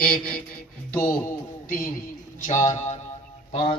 1 2 3 4 5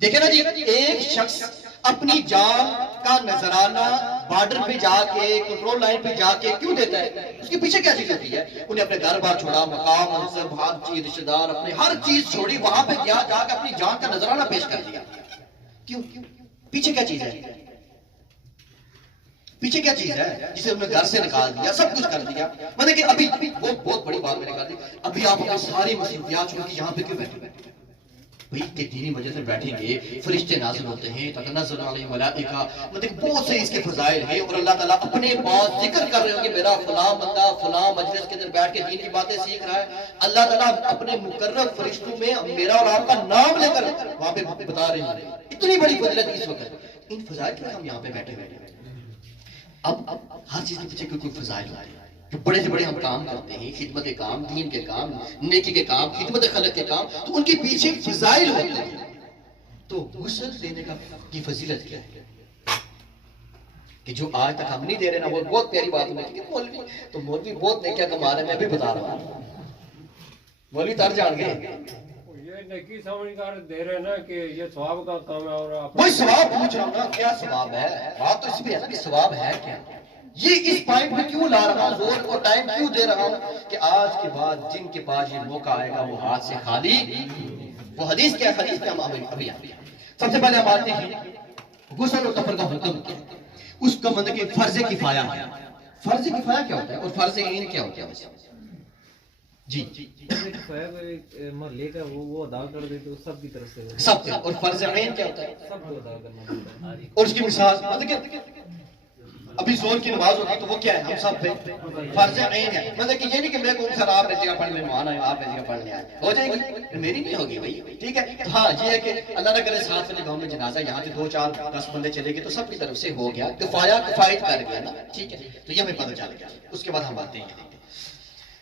دیکھیں نا جی، ایک شخص اپنی جان کا نذرانہ بارڈر پہ جا کے، کنٹرول لائن پہ جا کے کیوں دیتا ہے؟ اس کے پیچھے کیا چیز ہوتی ہے؟ انہیں اپنے گھر بار چھوڑا، مقام، منصب، ہر چیز، رشتہ دار، اپنے ہر چیز چھوڑی، وہاں پہ گیا، جا کے اپنی جان کا نذرانہ پیش کر دیا. کیوں؟ پیچھے کیا چیز ہے؟ پیچھے کیا چیز ہے جسے انہوں نے گھر سے نکال دیا، سب کچھ کر دیا؟ مطلب کہ ابھی بہت بڑی بات میں نے کہا دی، ابھی آپ اپنی ساری مصروفیات چھوڑ کے یہاں پہ کیوں بیٹھے؟ بھئی کہ دینی مجلس میں بیٹھیں گے، فرشتے نازل ہوتے ہیں، تتنزل علیہم ملائکہ، مطلب بہت سے اس کے فضائل ہیں، اور اللہ تعالیٰ اپنے پاس ذکر کر رہے ہوں کہ میرا فلاں بندہ فلاں مجلس کے اندر بیٹھ کے دین کی باتیں سیکھ رہا ہے. اللہ تعالیٰ اپنے مقرب فرشتوں میں میرا اور آپ کا نام لے کر وہاں پہ بتا رہے ہیں. اتنی بڑی فضیلت اس وقت، ان فضائل کے ہم یہاں پہ بیٹھے ہوئے ہیں. اب ہر چیز کے پیچھے کوئی فضائل ہوتے ہیں، جو بڑے سے بڑے ہم کام کرتے ہیں، خدمت کے کام، دین کے کام، نیکی کے کام، خدمت خلق کے کام، تو ان کے پیچھے فضائل ہوتے ہیں. تو غسل دینے کی فضیلت کیا ہے کہ جو آج تک ہم نہیں دے رہے نا؟ وہ بہت پیاری بات ہے کہ مولوی بہت نیکیاں کما رہے ہیں. میں بھی بتا رہا ہوں، مولوی تر جان گے یہ نیکی سمجھ کر دے رہے نا کہ یہ ثواب کا کام ہے. اور آپ وہی ثواب پوچھ رہا ہوں نا، کیا ثواب ہے؟ بات تو اس پہ ہے نا کہ ثواب ہے کیا. یہ اس پوائنٹ پہ کیوں لا رہا ہوں، زور اور ٹائم کیوں دے رہا ہوں کہ آج کے بعد جن کے پاس یہ موقع آئے گا وہ ہاتھ سے خالی. وہ حدیث کیا ہے؟ حدیث میں ہم ابھی آتے ہیں. سب سے پہلے ہم آتے ہیں غسل اور کفن کا حکم کیا، اس کا مطلب کہ فرض کفایہ ہے. فرض کفایہ کیا ہوتا ہے اور فرض عین کیا ہوتا ہے؟ جی محلے کا وہ ادا کر دیتے سب کی طرف سے، سب کا. اور فرض عین کیا ہوتا ہے؟ سب کو ادا کرنا پڑتا ہے. اور اس کی مثال مطلب کہ ابھی زور کی نماز ہوگی تو وہ کیا ہے؟ ہم سب پہ فرض عین ہے. مطلب کہ یہ نہیں کہ میں کہوں سر آپ جگہ پڑھنے میں آنا ہے، آپ جگہ پڑھنے آئے، ہو جائے گی؟ میری نہیں ہوگی بھائی، ٹھیک ہے. تو ہاں یہ ہے کہ اللہ نہ کرے ساتھ والے گاؤں میں جنازہ، یہاں سے 2 4 10 بندے چلے گئے تو سب کی طرف سے ہو گیا، کفایت کر گیا نا، ٹھیک ہے. تو یہ ہمیں پتہ چل گیا. اس کے بعد ہم آتے ہیں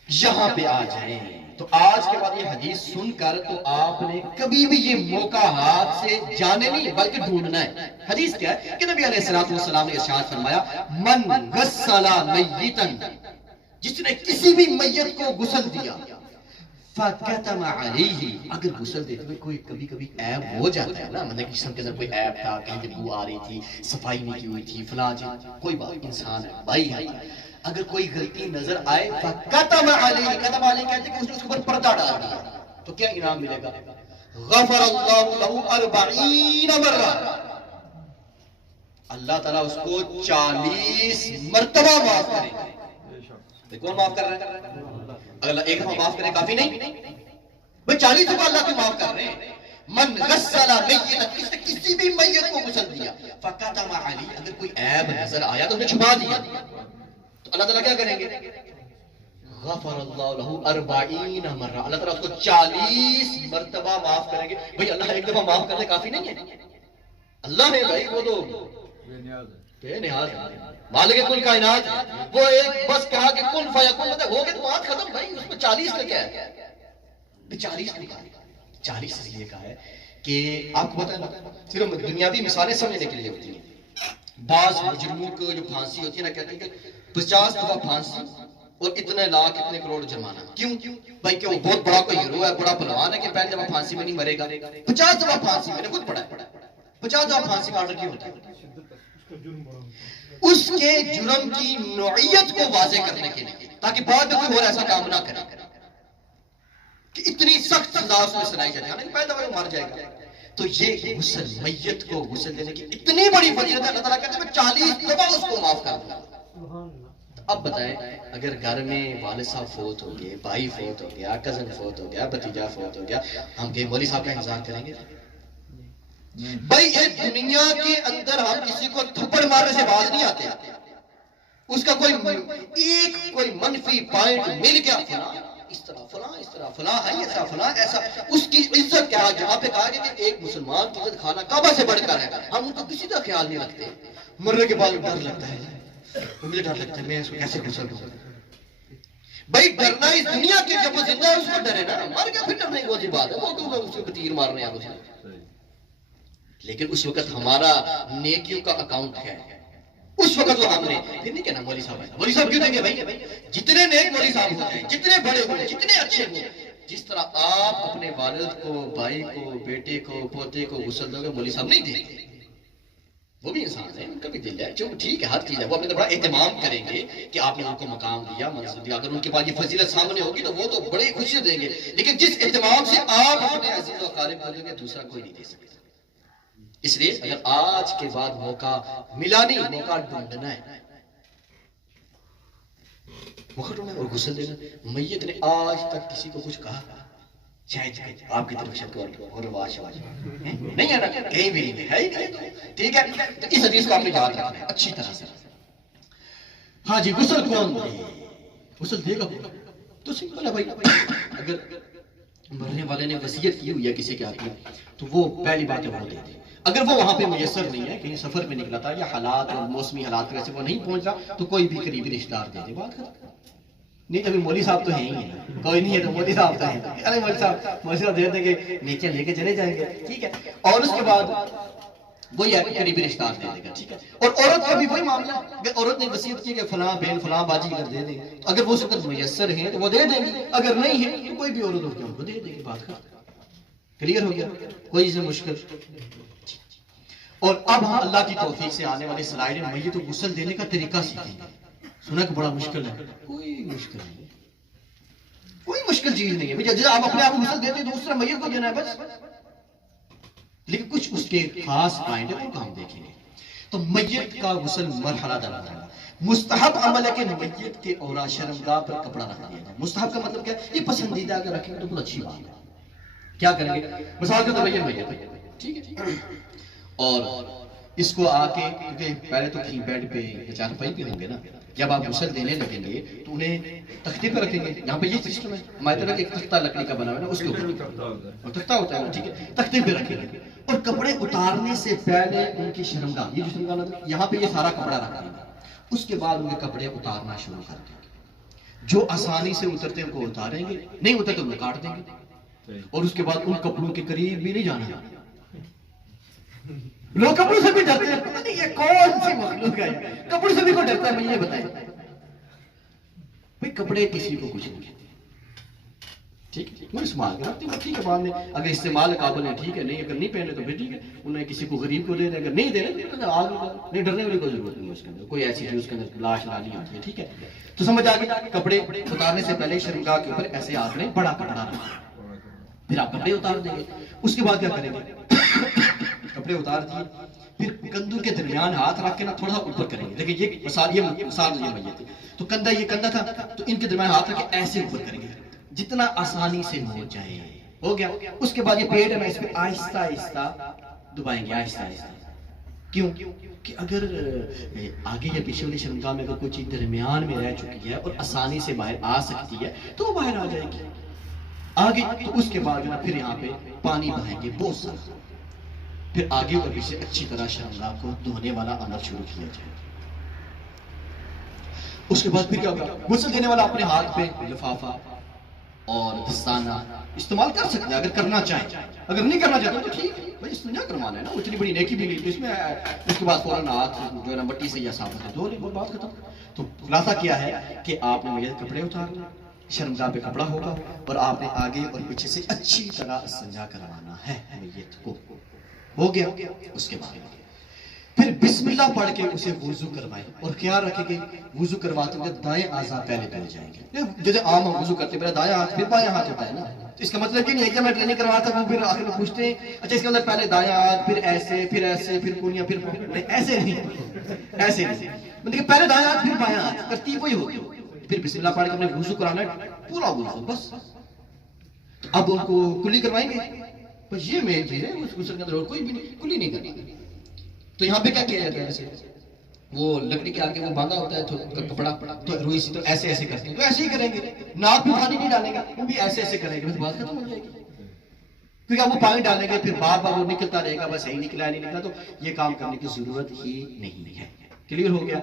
یہاں پہ آ جائیں تو آج کے بعد یہ حدیث سن کر تو آپ نے کبھی بھی یہ موقع ہاتھ سے جانے نہیں بلکہ ڈھونڈنا ہے. حدیث کیا ہے کہ نبی علیہ الصلوۃ والسلام نے ارشاد فرمایا، من غسل میتا، جس نے کسی بھی میت کو غسل دیا، فَكَتَمَ عَلَيْهِ، اگر غسل دیتے ہوئے کوئی کبھی کبھی عیب ہو جاتا ہے نا، مطلب جسم کے اندر کوئی عیب تھا، کہیں بو آ رہی تھی، صفائی نہیں کی ہوئی تھی، فلاں چیز، کوئی بات، انسان ہے، بھائی ہے، اگر کوئی غلطی نظر آئے فَكَتَمَ عَلَيْهِ، کتم علیہ کہتے ہیں کہ اس نے اس کے اوپر پردہ ڈال دیا، تو کیا انعام ملے گا؟ غفر اللہ لہ 40 مرہ، اللہ تعالیٰ اس کو 40 مرتبہ معاف کرے گا. کون معاف کر رہا ہے؟ اگر ایک دفعہ معاف کرے کافی نہیں بھئی، 40 دفعہ اللہ کو معاف کر رہے ہیں. من غسل میتا، کسی بھی میت کو غسل دیا، فَكَتَمَ عَلَيْهِ، اگر کوئی عیب نظر آیا تو انہیں چھپا دیا، تو اللہ تعالیٰ کیا کریں گے؟ غفر اللہ لہ 40 مرہ، اللہ تعالیٰ اس کو 40 مرتبہ معاف کریں گے. بھئی اللہ ایک دفعہ معاف کرنے کافی نہیں ہے؟ اللہ ہے بھائی، وہ تو بے نیاز ہے، مالک کل کائنات ہے. وہ ایک بس کہا کہ کن فیکون، مطلب ہو گئے تو بات ختم. بھائی اس میں 40 کا کیا ہے؟ 40 کا کیا ہے؟ 40 اس لیے کہا ہے کہ آپ کو پتہ ہے صرف دنیاوی مثالیں سمجھنے کے لیے ہوتی ہیں. بعض مجرموں کو جو پھانسی ہوتی ہے نا، کہتے ہیں کہ 50 دفعہ پھانسی اور اتنے لاکھ اتنے کروڑ جرمانہ. کیوں؟ بھائی کہ وہ بہت بڑا کوئی ہیرو ہے، بڑا پہلوان ہے کہ پہلے دفعہ پھانسی میں نہیں مرے گا. 50 دفعہ پھانسی، میں نے خود پڑھا ہے، 50 دفعہ پھانسی کا آرڈر کیوں ہوتا ہے؟ اس کے جرم کی نوعیت کو واضح کرنے کے لیے، تاکہ بعد میں کوئی اور ایسا کام نہ کرے کہ اتنی سخت سزا اس میں سنائی جائے گا، پہلے دفعہ مر جائے گا. تو یہ غسل، میت کو غسل دینے کی اتنی بڑی فضیلت ہے، اللہ تعالیٰ کہتے ہیں میں 40 دفعہ اس کو معاف کر دوں گا. اب بتائیں اگر گھر میں والد صاحب فوت ہو گئے، بھائی فوت ہو گیا، کزن فوت ہو گیا، بھتیجا فوت ہو گیا، ہم کہ مولوی صاحب کا انتظار کریں گے؟ بھائی یہ دنیا کے اندر ہم کسی کو تھپڑ مارنے سے باز نہیں آتے. اس کا کوئی منفی پوائنٹ مل گیا، فلاں اس طرح، فلاں اس طرح، فلاں ہے ایسا، فلاں ایسا، اس کی عزت کیا؟ جہاں پہ کہا گیا کہ ایک مسلمان کی عزت خانہ کعبہ سے بڑھ کر ہے، ہم ان کو کسی کا خیال نہیں رکھتے. مرنے کے بعد ڈر لگتا ہے، مجھے ڈر لگتا ہے میں اس کو کیسے غسل دوں. بھائی ڈرنا اس دنیا کے، جب وہ زندہ ہے اس کو ڈرے نا، مر گیا پھر ڈرنے کی کوئی بات ہے، وہ کیوں اس کو تیر مارنے آگے. لیکن اس وقت ہمارا نیکیوں کا اکاؤنٹ ہے، اس وقت وہ ہم نے پھر نہیں کہنا مولوی صاحب کیوں دیں گے. بھائی جتنے نیک مولوی صاحب ہو جائیں، جتنے بڑے ہوں، جتنے اچھے ہوں، جس طرح آپ اپنے والد کو، بھائی کو، بیٹے کو، پوتے کو غسل دو گے، مولوی صاحب نہیں دیں گے. وہ بھی انسان ہے، ان کا بھی دل ہے، جو ٹھیک ہے ہر چیز ہے، وہ اپنے تو بڑا اہتمام کریں گے کہ آپ نے ان کو مقام دیا، منصب دیا. اگر ان کے پاس یہ فضیلت سامنے ہوگی تو وہ تو بڑے خوشی دیں گے. لیکن جس اہتمام سے آپ اپنے عزیز و اقارب کو دیں گے، دوسرا کوئی نہیں دے سکتا. اس لیے اگر آج کے بعد موقع ملا نہیں، موقع ڈھونڈنا ہے، موقع ڈھونڈنا اور غسل دینا. میت نے آج تک کسی کو کچھ کہا؟ شاید آپ کی طرف شک اور رواج نہیں ہے نا، کہیں بھی نہیں ہے ہی نہیں. ٹھیک ہے، تو اس حدیث کو آپ نے یاد رکھنا ہے اچھی طرح سے. ہاں جی، غسل کون دے؟ غسل دے گا تو سمپل ہے بھائی. اگر مرنے والے نے وصیت کی ہوئی ہے کسی کے ہاتھ میں تو وہ پہلی بات ہے وہ دے دے. اگر وہ وہاں پہ میسر نہیں ہے، کہیں سفر میں نکلا تھا یا حالات اور موسمی حالات کی وجہ سے وہ نہیں پہنچ رہا، تو کوئی بھی قریبی رشتہ دار دے دے. بات ختم. نہیں ابھی مولوی صاحب تو ہیں ہی نہیں، کوئی نہیں ہے تو مولوی صاحب تو ہیں. ارے مولوی صاحب دے دیں گے، نیچے لے کے چلے جائیں گے. ٹھیک ہے، اور اس کے بعد وہی ہے قریبی رشتہ دار دے دے گا. ٹھیک ہے، اور عورت کا بھی وہی معاملہ ہے. اگر عورت نے وصیت کی کہ فلاں بہن فلاں باجی اگر دے دیں، تو اگر وہ اس وقت میسر ہیں تو وہ دے دیں گے، اگر نہیں ہے تو کوئی بھی عورت ہوتی ہے ان کو دے دے گی. بات ختم. کلیئر ہو گیا؟ کوئی سے مشکل. اور اب ہم اللہ کی توفیق سے آنے والے سلائڈ میں میت کو غسل دینے کا طریقہ سیکھیں گے. سنا کہ بڑا مشکل ہے، کوئی مشکل نہیں، کوئی مشکل چیز نہیں ہے. جب آپ اپنے آپ کو غسل دیتے ہیں تو دوسرا میت کو دینا ہے بس. لیکن کچھ اس کے خاص پوائنٹ ہیں، ان کو ہم دیکھیں گے. تو میت کا غسل مرحلہ در مرحلہ. مستحب عمل ہے کہ میت کے اورا شرمگاہ پر کپڑا رکھ دیا جائے. مستحب کا مطلب کیا ہے؟ یہ پسندیدہ اگر رکھیں گے تو بہت اچھی بات ہے. کیا کریں گے؟ مثال کے طور پر یہ میت ہے، ٹھیک ہے، اور اس کو آ کے، کیونکہ پہلے تو بیڈ پہ یا چارپائی پہ ہوں گے نا، جب آپ غسل دینے لگیں گے تو انہیں تختے پہ رکھیں گے. یہاں پہ یہ سسٹم ہے ہماری طرح ایک تختہ لکڑی کا بنا ہوا ہے نا، اس کے اوپر تختہ ہوتا ہے نا، ٹھیک ہے، تختے پہ رکھیں گے. اور کپڑے اتارنے سے پہلے ان کی شرمگاہ، یہ جو شرمگاہ یہاں پہ یہ سارا کپڑا رکھیں گے. اس کے بعد ان کے کپڑے اتارنا شروع کر دیں گے. جو آسانی سے اترتے ہیں ان کو اتاریں گے، نہیں اترتے ان کو کاٹ دیں گے. اور اس کے بعد ان کپڑوں کے قریب بھی نہیں جانا ہے. لوگ کپڑوں سے بھی ڈرتے ہیں، پتہ نہیں یہ کون سی مخلوق ہے، کپڑوں سے بھی کوئی ڈرتا ہے؟ مجھے بتائیں بھائی، کپڑے کسی کو کچھ نہیں کہتے. ٹھیک ہے، میں استعمال کرتی ہوں، ٹھیک ہے، بعد میں اگر استعمال قابل ہے ٹھیک ہے، نہیں اگر نہیں پہنے تو پھر ٹھیک ہے، انہیں کسی کو غریب کو دے دیں. اگر نہیں دے رہے تو آگ نہیں، ڈرنے والی کوئی ضرورت نہیں ہے. اس کے اندر کوئی ایسی چیز اس کے اندر لاش لانی ہوتی ہے. ٹھیک ہے، تو سمجھ آ گئی. کپڑے اتارنے سے پہلے شرمگاہ کے اوپر ایسے آپ نے بڑا کپڑا رکھا، پھر آپ کپڑے اتار دیں گے. اس کے بعد کیا کریں گے؟ کپڑے اتار دیے، پھر کندھوں کے درمیان ہاتھ رکھ کے نا تھوڑا اوپر کریں گے. دیکھیں یہ مثال یہ میت ہے تو کندھا، یہ کندھا تھا تو ان کے درمیان ہاتھ رکھ کے ایسے اوپر کریں گے جتنا آسانی سے ہو جائے. ہو گیا. اس کے بعد یہ پیٹ ہے نا، اس پہ آہستہ آہستہ دبائیں گے، آہستہ آہستہ. کیوں کہ اگر آگے یا پیچھے والی شرمگاہ میں اگر کوئی چیز درمیان میں رہ چکی ہے اور آسانی سے باہر آ سکتی ہے تو وہ باہر آ جائے گی آگے. تو اس کے بعد نا پھر یہاں پہ پانی بہائیں گے بہت سارا. پھر آگے اور پیچھے اچھی طرح شرمگاہ کو دھونے والا عمل شروع کیا جائے. اس کے بعد پھر کیا ہوگا؟ غسل دینے والا اپنے ہاتھ پہ لفافہ اور دستانہ استعمال کر سکتا ہے اگر کرنا چاہے. اگر نہیں کرنا چاہتا تو ٹھیک ہے بھائی، اس نے کیا کروانا ہے نا، اتنی بڑی نیکی بھی نہیں اس میں. اس کے بعد فوراً ہاتھ جو ہے نا مٹی سے یا صابن سے دھو لیں، وہ بات ختم. تو خلاصہ کیا ہے کہ آپ نے میت کپڑے اتارنا، شرمگاہ پہ کپڑا ہوگا، اور آپ نے آگے اور پیچھے سے اچھی طرح استنجا کروانا ہے میت کو. ہو گیا. اس کے بعد پھر بسم اللہ پڑھ کے اسے وضو کروائیں. اور خیال رکھیں کہ وضو کرواتے ہوئے دائیں اعضاء پہلے دھل جائیں گے. جیسے عام ہم وضو کرتے ہیں پہلے دائیں ہاتھ پھر بائیں ہاتھ ہوتا ہے نا، تو اس کا مطلب یہ نہیں ہے کہ میں ٹریننگ کرواتا ہوں پھر آخر میں پوچھتے ہیں اچھا اس کے اندر پہلے دائیں ہاتھ پھر ایسے پھر ایسے پھر کونیاں پھر نہیں، ایسے نہیں، ایسے نہیں. مطلب کہ پہلے دائیں ہاتھ پھر بائیں ہاتھ، ترتیب وہی ہوتی ہے. پھر بسم اللہ پڑھ کے اپنے وضو کرانا ہے، پورا وضو بس. اب ان کو کلی کروائیں گے، بس یہ مین چیز ہے. اس غسل کے اندر کوئی بھی نہیں، کلی نہیں کرنا. تو یہاں پہ کیا کیا جاتا ہے؟ ایسے وہ لکڑی کے آگے وہ باندھا ہوتا ہے تو کپڑا، تو روئی سے تو ایسے ایسے کرتے ہیں، تو ایسے ہی کریں گے. ناک میں پانی نہیں ڈالیں گے، وہ بھی ایسے ایسے کریں گے، بس بات ختم ہو جائے گی. کیونکہ اب وہ پانی ڈالیں گے پھر بار بار وہ نکلتا رہے گا، بس صحیح نکلا نہیں نکلا، تو یہ کام کرنے کی ضرورت ہی نہیں ہے. کلیئر ہو گیا.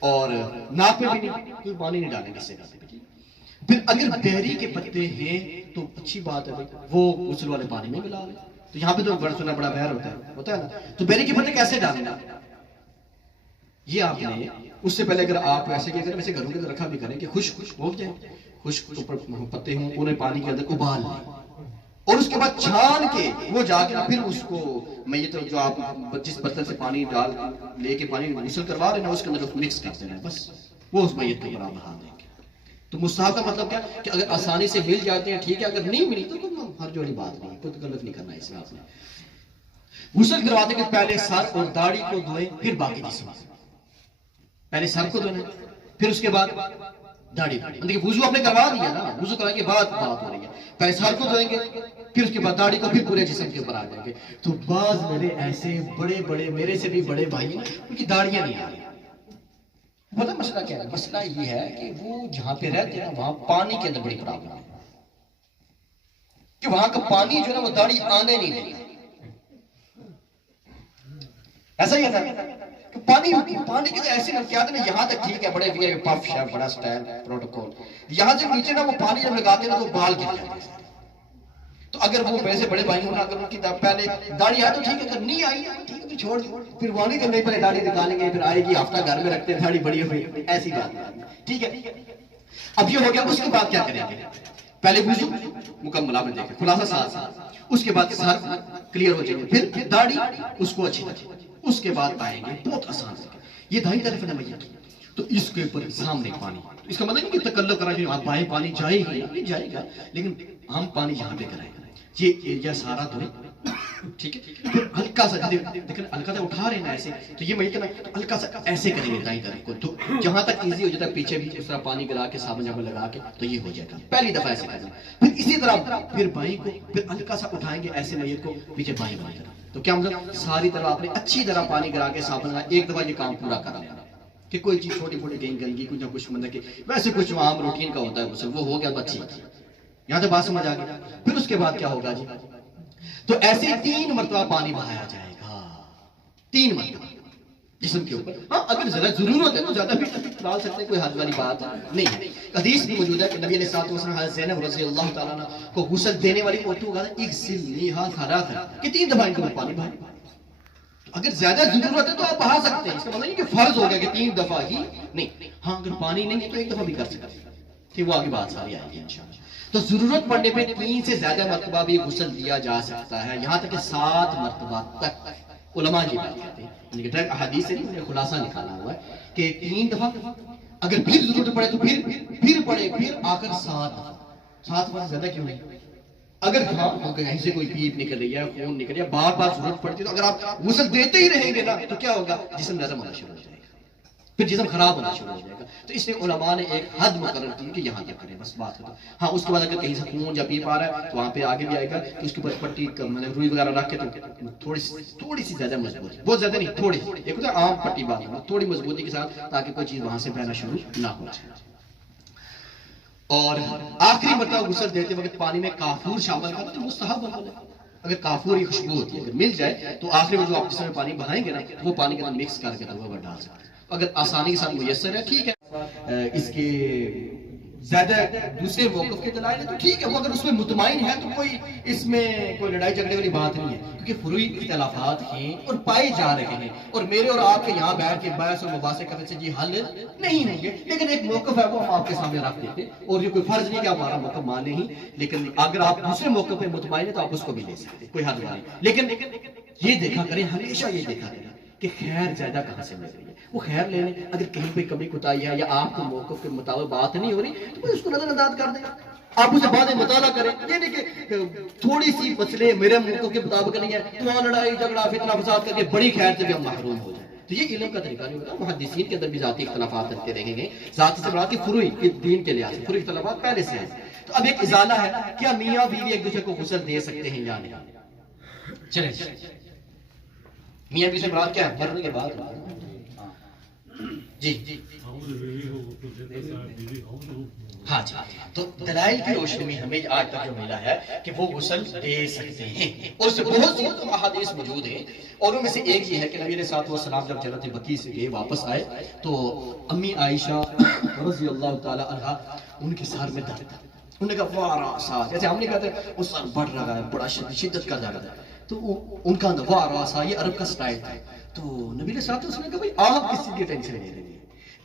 اور ناک میں بھی نہیں، کوئی پانی نہیں ڈالیں گے اس سے. پھر اگر بیری کے پتے ہیں تو اچھی بات ہے، وہ غسل والے پانی میں ملا لیں. تو یہاں پہ تو بڑا سنا بڑا بہر ہوتا ہے نا. تو بیری کے پتے کیسے ڈالنا، یہ آپ نے اس سے پہلے اگر آپ ایسے کیا کریں، ویسے گھروں کے اندر رکھا بھی کریں کہ خشک ہو جائے. خشک پتے ہوں انہیں پانی کے اندر ابال لیں اور اس کے بعد چھان کے وہ جا کے پھر اس کو میت جو آپ جس برتن سے پانی ڈال لے کے پانی غسل کروا رہے ہیں اس کے اندر مکس کر دینا ہے، بس وہ اس میت کے برابر بہا دیں گے۔ تو مستحب کا مطلب کیا کہ اگر آسانی سے مل جاتے ہیں ٹھیک ہے، اگر نہیں ملی تو کوئی حرج والی بات نہیں، کوئی غلط نہیں کرنا ہے اس میں آپ نے۔ غسل کرواتے کہ پہلے سر اور داڑھی کو دھوئیں پھر باقی جسم، پہلے سر کو دھونا پھر اس کے بعد داڑھی کو۔ دیکھیں وضو آپ نے کروا دیا نا، وضو کرنے کے بعد بات ہو رہی ہے، پہلے سر کو دھوئیں گے پھر اس کے بعد داڑھی کو، پھر پورے جسم کے اوپر آ جائیں گے۔ تو بعض میرے ایسے بڑے بڑے میرے سے بھی بڑے بھائی ہیں ان کی داڑیاں نہیں آ رہی۔ پتہ مسئلہ کیا ہے؟ مسئلہ یہ ہے کہ وہ جہاں پہ رہتے ہیں وہاں پانی کے اندر بڑی پرابلم ہے کہ وہاں کا پانی جو ہے نا وہ داڑھی آنے نہیں دیتا۔ ایسا ہی ہے نا کہ پانی کے ایسے نلکیات ہیں یہاں تک ٹھیک ہے، بڑے وی آئی پف شیف بڑا سٹائل پروٹوکول، یہاں سے نیچے نا وہ پانی جب لگاتے ہیں نا تو بال گر جاتے ہیں۔ تو اگر وہ ویسے بڑے بھائی ہونا اگر ان کی پہلے داڑھی آئے تو ٹھیک ہے، اگر نہیں آئی ٹھیک ہے تو چھوڑ دو، پھر وہ نہیں کرنے پہلے داڑھی نکالیں گے پھر آئے گی ہفتہ گھر میں رکھتے ہیں داڑھی بڑی ہوئی، ایسی بات نہیں، ٹھیک ہے۔ اب یہ ہو گیا، اس کے بعد کیا کریں گے؟ پہلے وضو مکمل آپ نے دیکھا خلاصہ ساتھ، اس کے بعد سر کلیئر ہو جائیں گے، پھر داڑھی اس کو اچھی لگے، اس کے بعد آئیں گے بہت آسان سے یہ دائیں طرف ہے نا میت کی، تو اس کے اوپر سامنے پانی، اس کا مطلب نہیں کہ تکلف کرا جو آپ بائیں پانی جائے گا نہیں جائے گا، لیکن ہم پانی یہاں پہ کرائیں گے، یہ ایریا سارا دھوئیں، ٹھیک ہے۔ پھر ہلکا سا دیکھیں ہلکا سا اٹھا رہے ہیں ایسے، تو یہ میت نا ہلکا سا ایسے کریں گے دائیں طرف کو، تو جہاں تک ایزی ہو جاتا ہے پیچھے بھی اس طرح پانی گرا کے صابن جب لگا کے تو یہ ہو جائے گا، پہلی دفعہ ایسے کرنا۔ پھر اسی طرح پھر بائیں کو پھر ہلکا سا اٹھائیں گے ایسے میت کو پیچھے بائیں بائیں طرف، تو کیا مطلب ساری طرح آپ نے اچھی طرح پانی گرا کے صابن لگا، ایک دفعہ یہ کام پورا کرنا کہ کوئی چیز چھوٹی موٹی کہیں گندگی کچھ نہ کچھ مطلب کہ ویسے کچھ عام روٹین کا ہوتا ہے غسل وہ ہو گیا تو اچھی بات ہے، یہاں سے بات سمجھ آ گئی۔ پھر اس کے بعد کیا ہوگا جی؟ تو ایسے 3 مرتبہ پانی بہایا جائے گا، 3 مرتبہ جسم کے اوپر۔ ہاں اگر زیادہ ضرورت ہے تو زیادہ بھی ڈال سکتے ہیں، کوئی حد والی بات نہیں ہے۔ حدیث بھی موجود ہے کہ نبی علیہ الصلوۃ والسلام حضرت زینب رضی اللہ تعالیٰ عنہ کو غسل دینے والی عورتوں کا اغسلنیھا ثلاثا کہ 3 دفعہ ان کو پانی بہائیں۔ اگر زیادہ ضرورت ہے تو آپ بہا سکتے ہیں، اس کا مطلب نہیں کہ فرض ہو گیا کہ 3 دفعہ ہی نہیں، ہاں اگر پانی نہیں ہے تو 1 دفعہ بھی کر سکتے ہیں، ٹھیک وہ آگے بات ساری آئے گی انشاءاللہ۔ تو ضرورت پڑنے پہ 3 سے زیادہ مرتبہ بھی غسل دیا جا سکتا ہے، یہاں تک کہ 7 مرتبہ تک علماء یہ بات کہتے ہیں، لیکن حدیث سے نہیں انہیں خلاصہ نکالا ہوا ہے کہ 3 دفعہ، اگر پھر ضرورت پڑے تو پھر پڑے، پھر آ کر 7 دفعہ، 7 بار زیادہ کیوں نہیں؟ اگر کہیں سے کوئی پیپ نکل رہی ہے خون نکل رہی ہے بار بار ضرورت پڑتی ہے تو اگر آپ غسل دیتے ہی رہیں گے نا تو کیا ہوگا؟ جسم نرم ہونا شروع ہو جائے گا، پھر جسم خراب ہونا شروع ہو جائے گا۔ تو اس لیے علماء نے ایک حد مقرر کی کہ یہاں تک کریں، بس بات ختم۔ ہاں اس کے بعد اگر کہیں سے خون یا پیپ آ رہا ہے تو وہاں پہ آگے بھی آئے گا کہ اس کے اوپر پٹی روئی وغیرہ رکھ کے تو تھوڑی سی زیادہ مضبوط، بہت زیادہ نہیں تھوڑی، ایک ہوتا ہے عام پٹی بات ہے، تھوڑی مضبوطی کے ساتھ تاکہ کوئی چیز وہاں سے بہنا شروع نہ ہو جائے۔ اور آخری مرتبہ غسل دیتے وقت پانی میں کافور شامل کرنا تو مستحب عمل ہے، اگر کافور کی خوشبو ہوتی ہے اگر مل جائے تو آخری میں جو آپ جس میں پانی بہائیں گے نا وہ پانی کے اندر مکس کر کے تو ڈال سکتے ہیں، اگر آسانی کے ساتھ میسر ہے ٹھیک ہے۔ اس کے زیادہ دوسرے موقف کے دلائل ہے تو ٹھیک ہے، وہ اگر اس میں مطمئن ہے تو کوئی اس میں کوئی لڑائی جھگڑے والی بات نہیں ہے، کیونکہ فروعی اختلافات ہیں اور پائے جا رہے ہیں، اور میرے اور آپ کے یہاں بیٹھ کے بحث اور مباحثے کرنے سے جی حل نہیں ہوں گے، لیکن ایک موقف ہے وہ ہم آپ کے سامنے رکھ دیتے ہیں، اور یہ کوئی فرض نہیں کہ آپ ہمارا موقف مانے ہی، لیکن اگر آپ دوسرے موقف پہ مطمئن ہیں تو آپ اس کو بھی لے سکتے ہیں، کوئی حد نہیں، لیکن یہ دیکھا کریں ہمیشہ یہ دیکھا کریں کہ خیر زیادہ کہاں سے مل رہی ہے، وہ خیر لینے اگر کہیں پہ کمی کوتاہی ہے یا آپ کو موقف کے مطابق بات نہیں ہو رہی تو اس کو نظر انداز کر دیں، آپ اسے بعد میں مطالعہ کریں، یہ نہیں کہ تھوڑی سی مسئلے میرے موقف کے مطابق نہیں ہے تو وہاں لڑائی جھگڑا فتنہ فساد کر کے بڑی خیر سے بھی ہم محروم ہو جائیں، تو یہ علم کا طریقہ نہیں ہوتا۔ محدثین کے اندر بھی ذاتی اختلافات رکھتے رہیں گے، ذاتی سے مراد کی فروعی دین کے لحاظ سے فروعی اختلافات پہلے سے ہیں۔ تو اب ایک ازالہ ہے، کیا میاں بیوی ایک دوسرے کو غسل دے سکتے ہیں یا نہیں؟ چلیں میاں بیوی سے مراد کیا ہے؟ مرنے کے بعد جی ہاں جی، تو دلائل کی روشنی میں ہمیں آج تک جو ملا ہے کہ وہ غسل دے سکتے ہیں، اور اس سے بہت سی احادیث موجود ہیں، اور ان میں سے ایک یہ ہے کہ نبی علیہ الصلوۃ والسلام جب جنت بقیع سے گئے واپس آئے تو امی عائشہ رضی اللہ تعالی عنہا ان کے سر میں درد تھا، انہوں نے کہا وارا سا، جیسے ہم نے کہتے ہیں وہ سر بڑھ رہا ہے، بڑا شدت کا درد ہے، تو ان کا وارا سا یہ عرب کا سٹائل تھا، تو نبی علیہ الصلوۃ والسلام نے کہا بھائی آپ کس چیز کی ٹینشن لے رہے ہیں،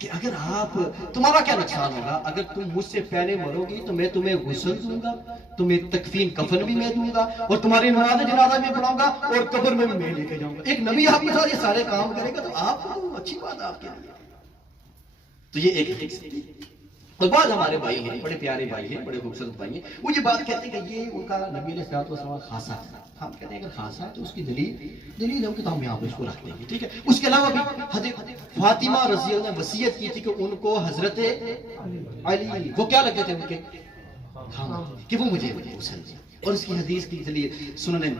کہ اگر آپ تمہارا کیا نقصان ہوگا اگر تم مجھ سے پہلے مرو گی تو میں تمہیں غسل دوں گا, تمہیں تکفین کفن بھی میں دوں گا, اور تمہاری نماز جنازہ بھی پڑھاؤں گا, اور قبر میں بھی میں لے کے جاؤں گا. ایک نبی آپ کے ساتھ یہ سارے کام کرے گا تو آپ کو اچھی بات آپ کے لیے. تو یہ ایک اور بعض ہمارے بھائی ہیں, بڑے پیارے بھائی ہیں, بڑے خوبصورت بھائی ہیں, وہ یہ بات کہتے ہیں کہ یہ ان کا نبی علیہ السلام خاصا ہے. ہم کہتے ہیں اگر خاصا ہے تو اس کی دلیل ہے کہ ہم یہاں پہ اس کو رکھ دیں گے, ٹھیک ہے. اس کے علاوہ بھی حضرت فاطمہ رضی اللہ نے وصیت کی تھی کہ ان کو حضرت علی وہ کیا لگتے تھے ان کے کہ وہ مجھے غسل دیں, اور اس کی حدیث کی ذریعے سنن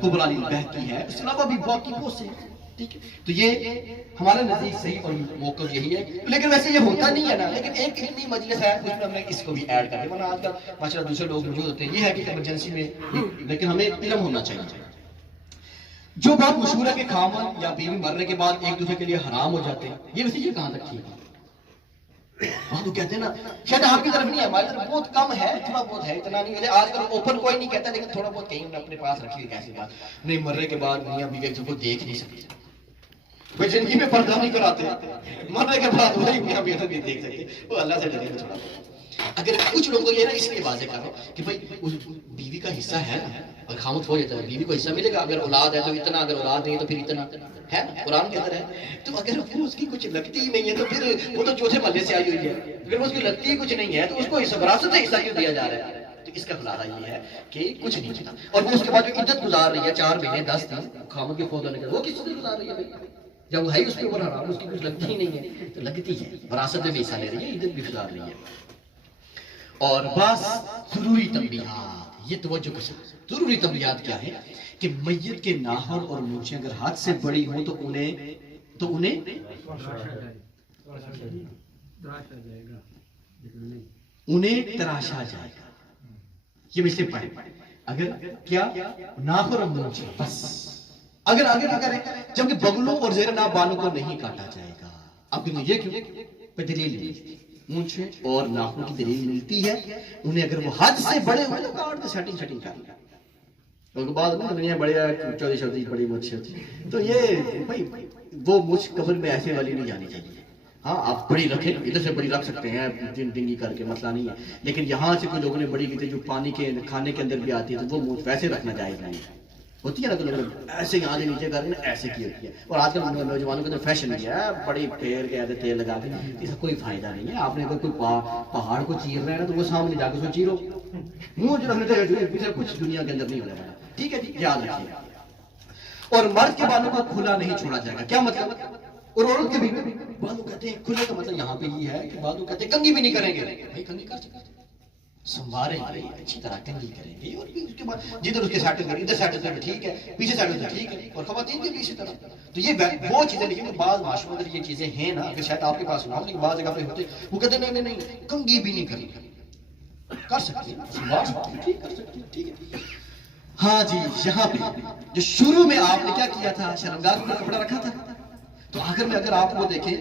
کبریٰ البیہقی ہے. اس کے علاوہ بھی باقی بہت سے ہیں, ٹھیک ہے. تو یہ ہمارے نزدیک صحیح اور موقف یہی ہے, لیکن ویسے یہ ہوتا نہیں ہے نا. لیکن ایک علمی مجلس ہے, اس میں ہم نے اس کو بھی ایڈ کر دیا, ورنہ آج کل ماشاءاللہ دوسرے لوگ موجود ہوتے ہیں. یہ ہے کہ ایمرجنسی میں, لیکن ہمیں علم ہونا چاہیے. جو بات مشہور ہے کہ خامن یا بیوی مرنے کے بعد ایک دوسرے کے لیے حرام ہو جاتے ہیں, یہ ویسے یہ کہاں تک ٹھیک ہے؟ وہاں تو کہتے ہیں نا, شاید آپ کی طرف نہیں ہے, ہماری طرف بہت کم ہے, تھوڑا بہت ہے, اتنا نہیں. آج کل اوپن کوئی نہیں کہتا, لیکن تھوڑا بہت کہیں اپنے پاس رکھی ہوئی ایسی بات نہیں, مرنے کے بعد میاں بیوی ایک دوسرے کو دیکھ نہیں سکتے, وہ زندگی میں پردہ نہیں کراتے, مرنے کے بعد وہی میاں بیوی بھی دیکھ سکتے. وہ اللہ سے ڈرے چھوڑا. اگر کچھ لوگوں کو یہ نا اس لیے واضح کرو کہ بھائی اس بیوی کا حصہ ہے نا, اور خامد ہو جاتا ہے, بیوی کو حصہ ملے گا. اگر اولاد ہے تو اتنا, اگر اولاد نہیں تو پھر اتنا ہے نا, قرآن کے اندر ہے. تو اگر وہ اس کی کچھ لگتی ہی نہیں ہے تو پھر وہ تو چوتھے محلے سے آئی ہوئی ہے, اگر وہ اس کی لگتی ہی کچھ نہیں ہے تو اس کو وراثت سے حصہ کیوں دیا جا رہا ہے؟ تو اس کا خلاصہ یہ ہے کہ کچھ نہیں ہوتا. اور وہ اس کے بعد جو عدت گزار رہی ہے 4 مہینے 10 دن خامد کے فوت ہونے کے, وہ کس سے گزار رہی ہے بھائی؟ جب وہ ہے اس کے اوپر حرام, اس کی کچھ لگتی ہی نہیں ہے تو لگتی ہے, وراثت میں بھی حصہ لے رہی ہے, عدت بھی گزار رہی ہے. اور بس ضروری تنبیہات, یہ توجہ کے ساتھ ضروری تنبیہات کیا ہے کہ میت کے ناخن اور مونچھیں اگر ہاتھ سے بڑی ہوں تو انہیں تراشا جائے گا. یہ مثل پڑھیں, اگر کیا ناخن اور مونچھیں بس, اگر آگے کیا کریں, جبکہ بغلوں اور زیر ناف بالوں کو نہیں کاٹا جائے گا. اب یہ کیوں دلیل نہیں, مونچھیں اور ناخنوں کی دلیل ملتی ہے, انہیں اگر وہ حد سے بڑے ہوئے تو کاٹ کے سیٹنگ کر لیں. اور بعد میں دنیا بڑے چودی شردی بڑی مچھ ہوتی, تو یہ بھائی وہ مچھ قبر میں ایسے والی نہیں جانی چاہیے. ہاں آپ بڑی رکھیں, ادھر سے بڑی رکھ سکتے ہیں ڈنگی کر کے, مسئلہ نہیں ہے, لیکن یہاں سے کوئی لوگوں نے بڑی کی تھی جو پانی کے کھانے کے اندر بھی آتی ہے, تو وہ مچھ ویسے رکھنا جائز نہیں ہے. ہوتی ہے نا, تو لوگ ایسے یہاں سے نیچے کر رہے ہیں, ایسے کی ہوتی ہے. اور آج کل نوجوانوں کے اندر فیشن بھی ہے, بڑی پھیر کے ایسے تیل لگا کے, اس کا کوئی فائدہ نہیں ہے. آپ نے اگر کوئی پہاڑ کو چیر رہا ہے نا تو وہ سامنے جا کے اس کو چیرو, منہ جو رکھنے کچھ دنیا کے اندر نہیں ہونے والا, ٹھیک ہے جی, یاد رکھیے. اور مرد کے بالوں کو کھلا نہیں چھوڑا جائے گا. کیا مطلب؟ اور عورت کے بھی بالوں کہتے ہیں کھلے کا مطلب یہاں پہ یہ ہے کہ بالوں کہتے ہیں کنگھی بھی نہیں کریں گے. بھائی کنگھی کر سکتے, سنواریں گے, اچھی طرح کنگھی کریں گے, اور اس کے بعد جدھر اس کے سیٹل کریں, ادھر سیٹل کریں ٹھیک ہے, پیچھے سیٹل کریں ٹھیک ہے, اور خواتین کے بھی اسی طرح. تو یہ وہ چیزیں نہیں کہ بعض معاشروں میں یہ چیزیں ہیں نا, کہ شاید آپ کے پاس نہ ہو, لیکن بعض جگہ پہ ہوتے, وہ کہتے ہیں نہیں کنگھی بھی نہیں کریں گے. کر سکتے ہیں, سنوار سکتے ہیں, ٹھیک کر سکتے ہیں, ٹھیک ہے. ہاں جی, یہاں پہ جو شروع میں آپ نے کیا کیا تھا, شرمگاہ کا کپڑا رکھا تھا, تو آخر میں اگر آپ وہ دیکھیں,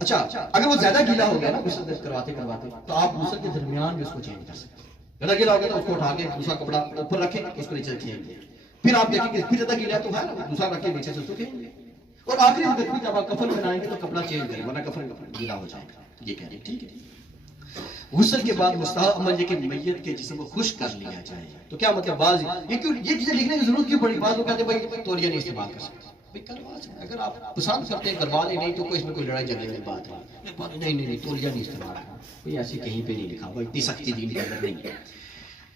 اچھا اگر وہ زیادہ گیلا ہو گیا نا غسل کرواتے تو آپ غسل کے درمیان میں اس کو چینج کر سکتے ہیں. زیادہ گیلا ہو گیا تو اس کو اٹھا کے دوسرا کپڑا اوپر رکھیں, اس کو نیچے رکھیں گے, پھر آپ دیکھیں کہ پھر زیادہ گیلا ہے تو ہے نا, دوسرا رکھ کے نیچے سے اس کو کھینچیں گے, اور آخری میں جب آپ کفن بنائیں گے تو کپڑا چینج کریں, ورنہ کفن گیلا ہو جائے گا. یہ کہہ رہے ہیں, ٹھیک ہے. غسل کے بعد مستحب عمل یہ کہ میت کے جسم کو خشک کر لیا جائے. تو کیا مطلب, بعض یہ چیزیں لکھنے کی ضرورت کیوں پڑی؟ بعض لوگ کہتے ہیں بھائی تولیہ نہیں استعمال کر سکتے. اگر آپ پسند کرتے ہیں کروا لیں, نہیں تو کوئی اس میں کوئی لڑائی جھگڑے والی بات نہیں, تولیہ نہیں استعمال کرنا, کوئی ایسی کہیں پہ نہیں لکھا ہوا, اتنی سختی دین کے اندر نہیں ہے.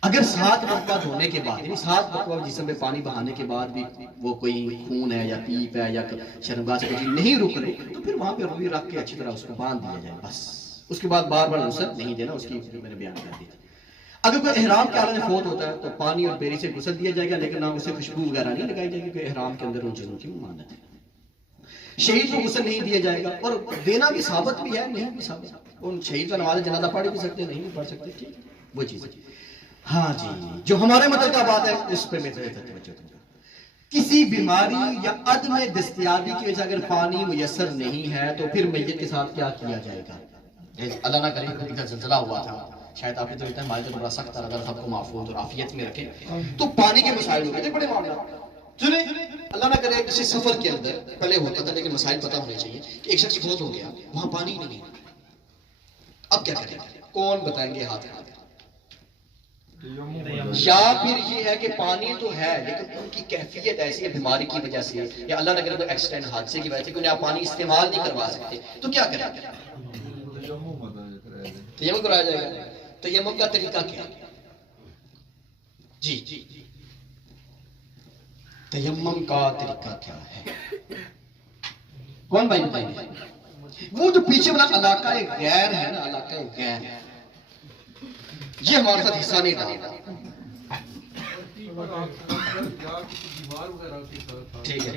اگر 7 مرتبہ دھونے کے بعد, یعنی 7 مرتبہ جسم میں پانی بہانے کے بعد بھی وہ کوئی خون ہے یا پیپ ہے یا شرمگاہ سے کوئی نہیں رک رہی, تو پھر وہاں پہ روئی رکھ کے اچھی طرح اس کو باندھ دیا جائے بس. اس کے بعد بار بار غسل نہیں دینا, اس کی میں نے بیان کر دی تھی. اگر کوئی احرام کے حالت میں فوت ہوتا ہے تو پانی اور بیری سے غسل دیا جائے گا, لیکن نہ اسے خوشبو وغیرہ نہیں لگائی جائے گی, کہ احرام کے اندر ان چیزوں کی ممانعت ہے. شہید کو غسل نہیں دیا جائے گا, اور دینا بھی ثابت بھی ہے, نہیں بھی ثابت. ان شہید کا نماز جنازہ پڑھ بھی سکتے, نہیں بھی پڑھ سکتے, ٹھیک وہ چیز. ہاں جی, جو ہمارے متعلقہ بات ہے اس پہ میں توجہ دوں گا. کسی بیماری یا عدم دستیابی کی وجہ سے اگر پانی میسر نہیں ہے تو پھر میت کے ساتھ کیا کیا جائے گا؟ اللہ نہ کرے ادھر زلزلہ ہوا تھا, شاید آپ کو ہمارے تو بڑا سخت ہے, اگر سب کو محفوظ اور عافیت میں رکھے تو پانی کے مسائل ہو گئے تھے, بڑے معاملات. سنیں, اللہ اللہ نہ کرے کسی سفر کے اندر پہلے ہوتا تھا لیکن مسائل پتہ ہونے چاہیے کہ ایک شخص فوت ہو گیا وہاں پانی ہی نہیں ہے، اب کیا کریں گے؟ کون بتائیں گے ہاتھ ہاتھ؟ یا پھر یہ ہے کہ پانی تو ہے لیکن ان کی کیفیت ایسی ہے بیماری کی وجہ سے یا اللہ نہ کرے کوئی ایکسیڈنٹ حادثے کی وجہ سے کہ انہیں آپ پانی استعمال نہیں کروا سکتے، تو کیا کریں گے؟ تیمم کرایا جائے گا۔ تیمم کا طریقہ کیا ہے؟ جی تیمم کا طریقہ کیا ہے؟ کون بھائی بتائیں گے؟ وہ جو پیچھے والا علاقہ غیر ہے نا، علاقہ غیر یہ ہمارے ساتھ حصہ نہیں ڈالتا، ٹھیک ہے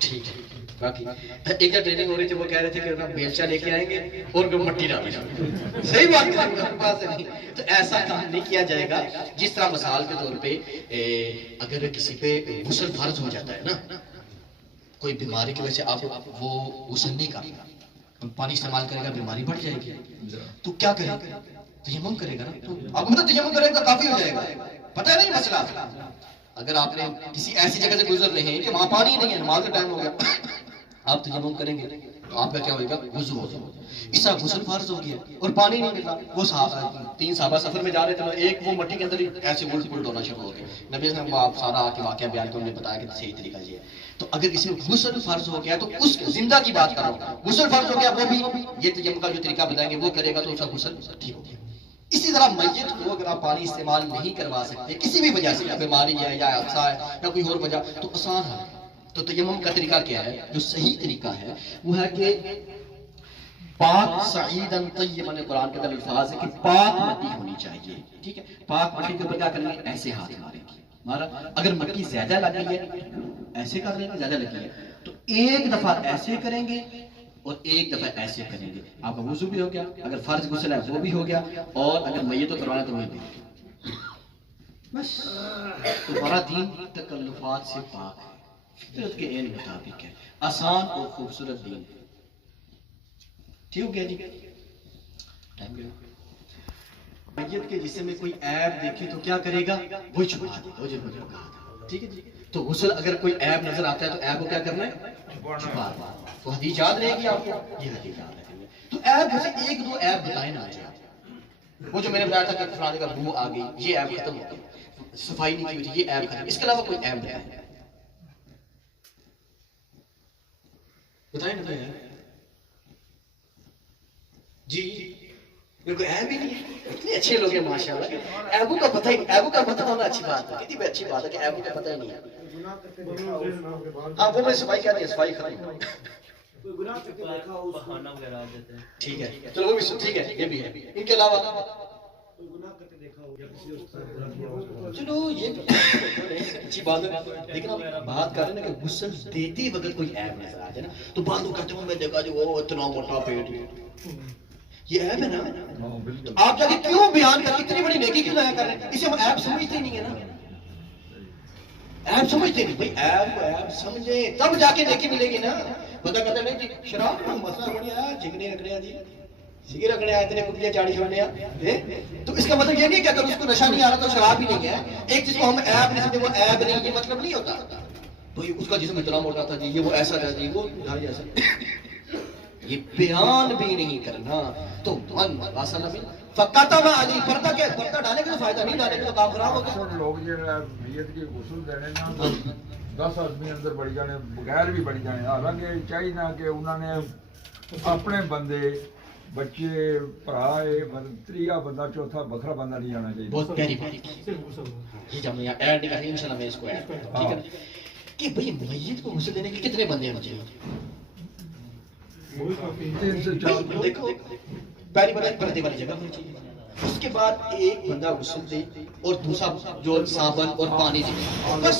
ٹھیک ہے۔ باقی ایک جگہ ٹریننگ ہو رہی تھی، وہ کہہ رہے تھے کہ بیلچا لے کے آئیں گے اور مٹی ڈالیں گے، صحیح بات ہے، تو ایسا کام نہیں کیا جائے گا۔ جس طرح مثال کے طور پہ اگر کسی پہ غسل فرض ہو جاتا ہے نا، کوئی بیماری کی وجہ سے آپ وہ غسل نہیں کرے گا، پانی استعمال کرے گا، بیماری بڑھ جائے گی، تو کیا کرے گا؟ تیمم کرے گا نا، تو آپ کو تیمم کرے گا کافی ہو جائے گا، پتہ ہے نہیں مسئلہ۔ اگر آپ نے کسی ایسی جگہ سے گزر رہے ہیں کہ وہاں پانی نہیں ہے، نماز کا ٹائم ہو گیا، آپ تیمم کریں گے تو آپ کا کیا ہوگا؟ وضو ہوگا۔ اس طرح غسل فرض ہو گیا اور پانی نہیں ملا، وہ صحابہ 3 صحابہ سفر میں جا رہے تھے، ایک وہ مٹی کے اندر ایسے الٹ پلٹ ہونا شروع ہو گئے، نبی صلی اللہ علیہ وسلم آپ سارا آ کے واقعہ بیان کر انہیں بتایا کہ صحیح طریقہ یہ ہے۔ تو اگر کسی میں غسل فرض ہو گیا تو اس زندہ کی بات کر رہا ہوں، غسل فرض ہو گیا وہ بھی یہ تیمم کا جو طریقہ بتائیں گے وہ کرے گا تو اس کا غسل ٹھیک ہو گیا۔ اسی طرح میت کو اگر آپ پانی استعمال نہیں کروا سکتے کسی بھی وجہ سے، یا بیماری ہے یا حادثہ ہے یا کوئی اور وجہ، تو آسان ہے۔ تو تیمم کا طریقہ کیا ہے؟ جو صحیح طریقہ ہے وہ ہے کہ پاک سعیدن طیبا، قرآن کے اندر الفاظ ہے کہ پاک مٹی ہونی چاہیے، ٹھیک ہے؟ پاک مٹی کے اوپر کیا کریں گے؟ ایسے ہاتھ ماریں گے، ہمارا اگر مٹی زیادہ لگی ہے ایسے کر لیں گے، زیادہ لگی ہے تو ایک دفعہ ایسے کریں گے اور ایک دفعہ ایسے کریں گے، آپ کا وضو بھی ہو گیا، اگر فرض غسل ہے وہ بھی ہو گیا، اور اگر میت کو کروانا تو وہ بھی ہو گیا۔ بس تمہارا دین تکلفات سے پاک ہے، فطرت کے عین مطابق ہے، آسان اور خوبصورت دین ہے، ٹھیک ہو گیا جی؟ ٹائم گیا۔ میت کے جسم میں کوئی عیب دیکھے تو کیا کرے گا؟ وہ چھپا دے گا، وہ جو کہا تھا، ٹھیک ہے جی؟ تو غسل اگر کوئی عیب نظر آتا ہے تو عیب کو کیا کرنا ہے؟ چھپا دیں۔ تو حدیث یاد رہے گی آپ کو، یہ حدیث یاد رکھیں گے۔ تو عیب جیسے 1-2 عیب بتائیں نا آج، وہ جو میں نے بتایا تھا کہ فلانے کا بو آ گئی، یہ عیب ختم ہو گئی، صفائی نہیں کی ہوئی تھی، یہ عیب ختم، اس کے علاوہ کوئی عیب بتائیں نا بھائی جی، میرے کو عیب ہی نہیں ہے، اتنے اچھے لوگ ہیں ماشاءاللہ، عیبوں کا پتہ ہی، عیبوں کا پتہ ہونا اچھی بات ہے، کتنی بھی اچھی بات ہے کہ عیبوں کا پتہ ہی نہیں ہے۔ ہاں وہ میں صفائی کہہ دیا، صفائی ختم، ٹھیک ہے، چلو وہ بھی ٹھیک ہے، یہ بھی ہے، ان کے علاوہ چلو یہ اچھی بات ہے، لیکن ہم بات کر رہے ہیں کہ غسل دیتے وقت کوئی عیب نظر آ جائے نا تو بعض لوگ کہتے ہیں میں دیکھا جو وہ اتنا موٹا پیٹ، یہ عیب ہے نا، تو آپ جا کے کیوں بیان کر اتنی بڑی نیکی کیوں لایا کر رہے ہیں؟ اسے ہم عیب سمجھتے نہیں ہے نا، عیب سمجھتے نہیں بھائی، عیب کو عیب سمجھیں تب جا کے نیکی ملے گی نا۔ بندہ کہتا ہے نہیں جی شراب کا مسئلہ بڑی آیا، جگنے رکھنے آ جی، سگے رکھنے آئے اتنے کٹیاں چاڑی چھوڑنے آ، تو اس کا مطلب یہ نہیں کہ اگر اس کو نشہ نہیں آ رہا تو شراب ہی نہیں ہے، ایک چیز کو ہم عیب نہیں سمجھتے وہ عیب نہیں، یہ مطلب نہیں ہوتا بھائی اس کا جسم اتنا موٹا تھا جی، یہ وہ ایسا تھا جی، وہ ایسا، یہ بیان بھی نہیں کرنا۔ تو من واسلم فقطم علی، پردہ کے پردہ ڈالے گا تو فائدہ نہیں، ڈالے گا تو کام خراب ہوگا۔ لوگ جو میت کے غسل دینے نا 10 آدمی اندر بڑی جانے، بغیر بھی بڑی جانے، حالانکہ چاہیے نا کہ انہوں نے اپنے بندے بچے بھرا تیجا بندہ چوتھا بکھرا بندہ نہیں جانا چاہیے۔ بہت پیاری بات یہ جب میں ایڈ نہیں کریں انشاءاللہ میں اس کو ایڈ کرتا ہوں، ٹھیک ہے کہ بھئی میت کو غسل دینے کے کتنے بندے ہونے چاہیے؟ 3 سے 4 دیکھو پہلی بات پردے والی جگہ ہونی چاہیے، اس کے بعد ایک بندہ غسل دے اور دوسرا جو صابن اور پانی دے، بس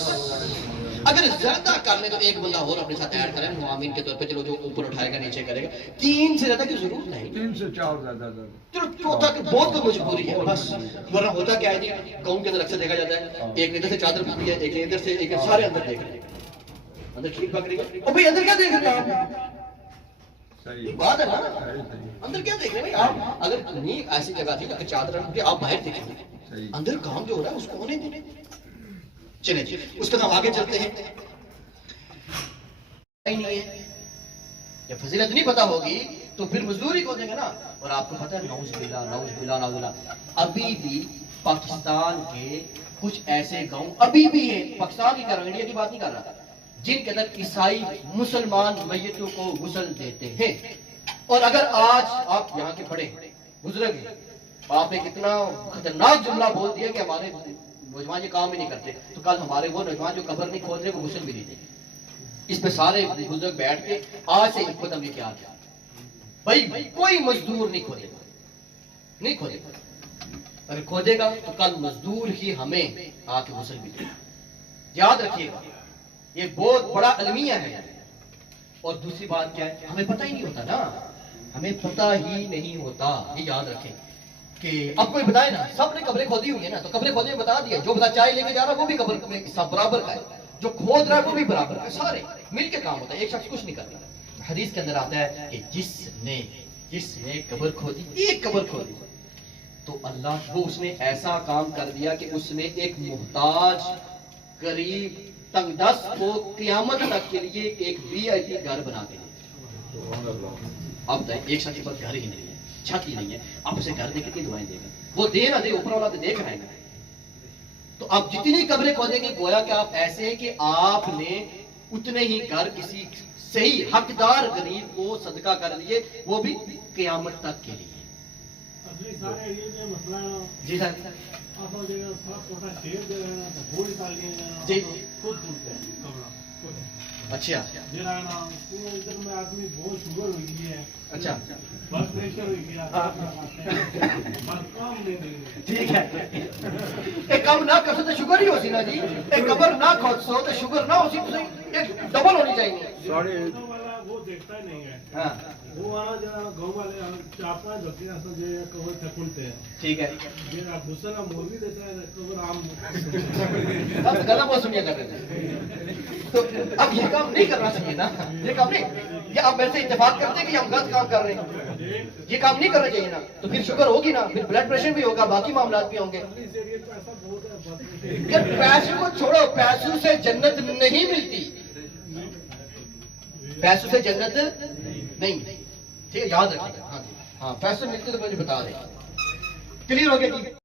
اگر زیادہ کرنے تو ایک بندہ اور اپنے ساتھ ایڈ کریں، معامین کے طور پہ چلو جو اوپر اٹھائے گا نیچے کرے گا، 3 سے زیادہ کی ضرورت نہیں، 3 سے 4 زیادہ چلو چوتھا کہ بہت کو مجبوری ہے بس، ورنہ ہوتا کیا ہے جی قوم کے اندر اکثر دیکھا جاتا ہے ایک نے ادھر سے چادر پھینکی ہے، ایک نے ادھر سے، ایک نے سارے اندر دیکھ رہے ہیں، اندر کھیر پک رہی ہے، اور بھئی اندر کیا دیکھ رہے ہیں آپ؟ صحیح بات ہے نا، صحیح۔ اندر اندر کیا دیکھ رہے ہیں بھائی آپ؟ اگر نہیں ایسی جگہ تھی اگر چادر رکھ کے آپ باہر دیکھیں صحیح۔ اندر کام جو ہو رہا ہے اس کو ہونے دیں. چلیں جی اس کا ہم آگے چلتے ہیں. نہیں ہے جب فضیلت نہیں پتا ہوگی تو پھر مزدوری کو دیں گے نا. اور آپ کو پتا ہے نعوذ باللہ نعوذ باللہ نعوذ باللہ ابھی بھی پاکستان کے کچھ ایسے گاؤں ابھی بھی ہیں, پاکستان کی کر رہا ہوں, انڈیا کی بات نہیں کر رہا, جن کے اندر عیسائی مسلمان میتوں کو غسل دیتے ہیں. اور اگر آج آپ یہاں کے بڑے بزرگ ہیں, آپ نے کتنا خطرناک جملہ بول دیا کہ ہمارے نوجوان یہ کام ہی نہیں کرتے, تو کل ہمارے وہ نوجوان جو قبر نہیں کھود رہے وہ غسل بھی نہیں دیں گے. اس پہ سارے بزرگ بیٹھ کے آج سے خود ہم کیا کیا بھائی کوئی مزدور نہیں کھودے گا, نہیں کھودے گا. اگر کھودے گا تو کل مزدور ہی ہمیں آ کے غسل بھی دے گا. یاد رکھیے گا یہ بہت بڑا المیہ ہے. اور دوسری بات کیا ہے, ہمیں پتہ ہی نہیں ہوتا نا, ہمیں پتہ ہی نہیں ہوتا. یہ یاد رکھیں کہ اب کوئی بتائے نا, سب نے قبریں کھودی ہوئی ہیں نا, تو قبریں کھودنے میں بتا دیا, جو بتا چائے لے کے جا رہا ہے وہ بھی قبر میں سب برابر کا ہے, جو کھود رہا ہے وہ بھی برابر کا ہے, سارے مل کے کام ہوتا ہے, ایک شخص کچھ نہیں کرتا. حدیث کے اندر آتا ہے کہ جس نے قبر کھودی, ایک قبر کھودی, تو اللہ وہ اس نے ایسا کام کر دیا کہ اس نے ایک محتاج غریب تنگ دست کو قیامت تک کے لیے ایک VIP گھر بنا کے دیا. اب بتائیں ایک شخص کے پاس گھر ہی نہیں ہے, چھت ہی نہیں ہے, آپ اسے گھر دے کتنی دعائیں دے گا, وہ دے نہ دے اوپر والا تو دیکھ رہے ہیں. تو آپ جتنی قبریں کھودیں گے گویا کہ آپ ایسے ہیں کہ آپ نے اتنے ہی گھر کسی صحیح حقدار غریب کو صدقہ کر دیے, وہ بھی قیامت تک کے لیے. جی سر جی اچھا اچھا ٹھیک ہے, ایک کام نہ کر سو تو شوگر ہی ہو سی نا جی, ایک قبر نہ کھود سو تو شوگر نہ ہو سی, تو ایک ڈبل ہونی چاہیے. وہ دیکھتا ہی نہیں ہے, ہاں وہ والا جڑا گاؤں والے 4-5 ہوتے ہیں جو قبر تھکلتے ہیں, ٹھیک ہے. جڑا دوسرا مولوی دیتا ہے قبر عام اب گلا بہت سنیا کر رہے ہیں, تو اب یہ کام نہیں کرنا چاہیے نا, یہ کام نہیں, یہ آپ ویسے اتفاق کرتے ہیں کہ ہم غلط کام کر رہے ہیں, یہ کام نہیں کرنا چاہیے نا, تو پھر شوگر ہوگی نا, پھر بلڈ پریشر بھی ہوگا, باقی معاملات بھی ہوں گے. پیسہ بہت ہے. کہ پیسوں کو چھوڑو, پیسوں سے جنت نہیں ملتی, پیسوں سے جنت نہیں, ٹھیک ہے یاد رکھیے گا. ہاں پیسے ملتے تو مجھے بتا دیں. کلیئر ہو گیا جی.